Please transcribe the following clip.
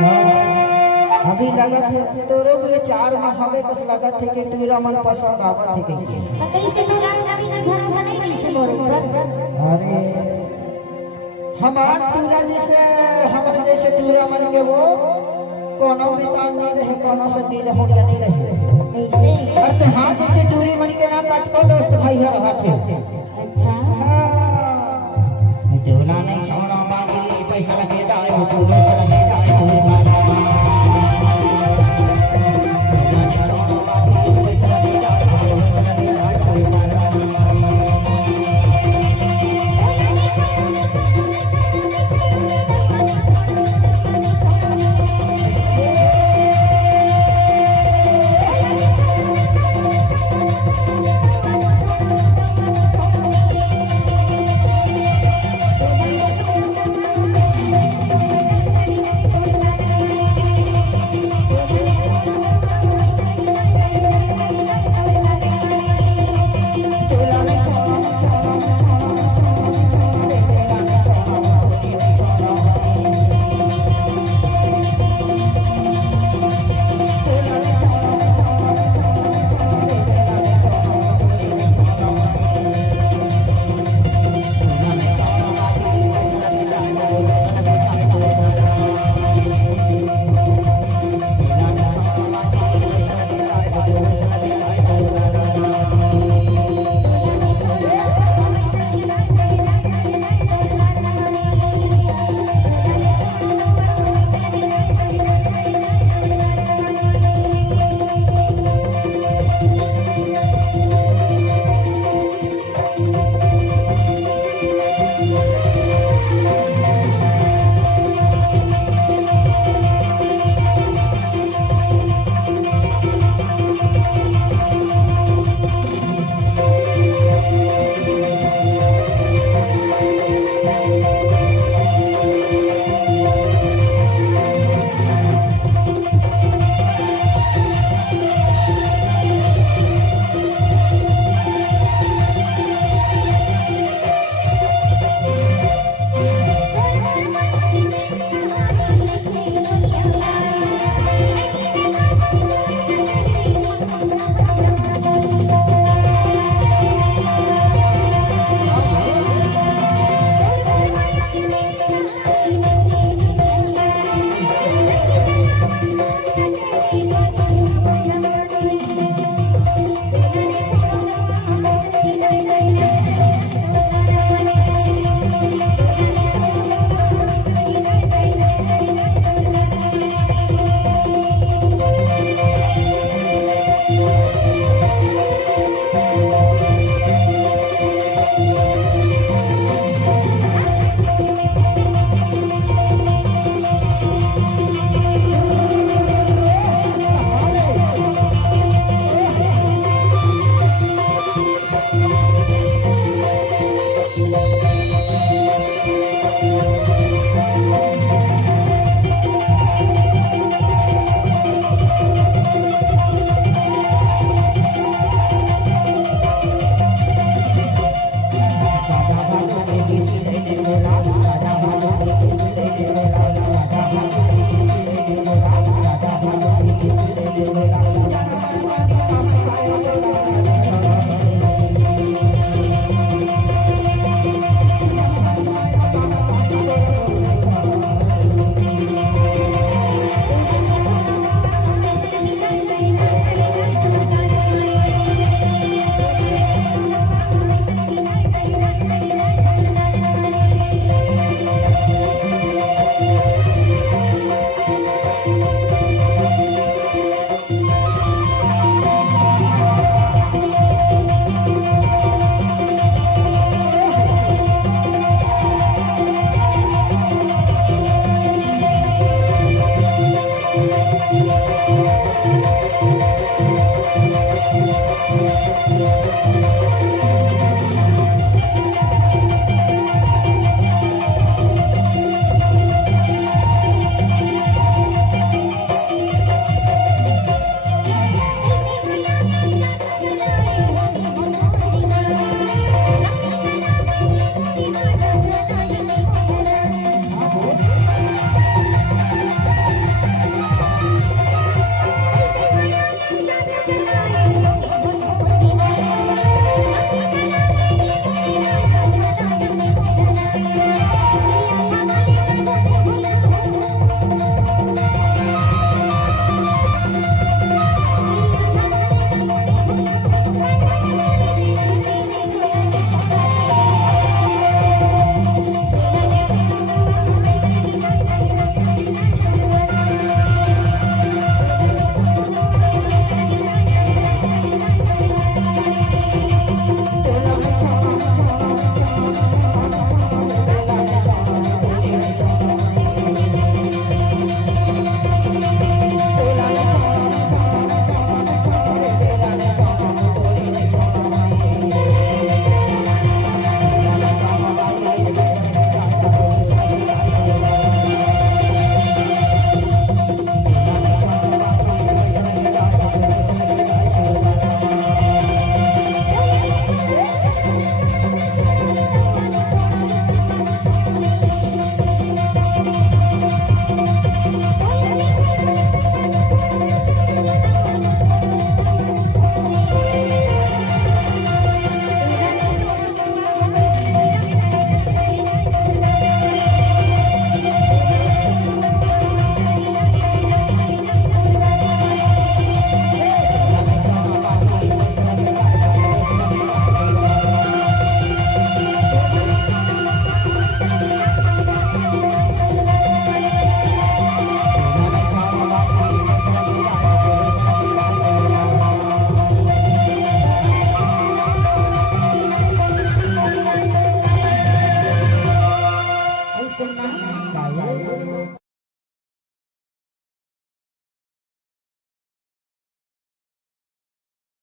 हाँ, अभी लगत है तोरो विचार में हमें कुछ लगत है कि तेरा मन पसंद आवत है कि कैसे तोरा कभी ना भरोसा नहीं कैसे बोल। अरे हमारा पूरा जैसे हमारे जैसे पूरा मन के वो कोनो भी तान नहीं रहे कोनो से दिल हो नहीं रहे कैसे अरे हाँ जैसे दूरी मन के ना काट को दोस्त भाई है रहते अच्छा दूना नहीं छोड़ा बाकी पैसा लगे दाए वो पूरे से लगे दाए पूरे Thank you.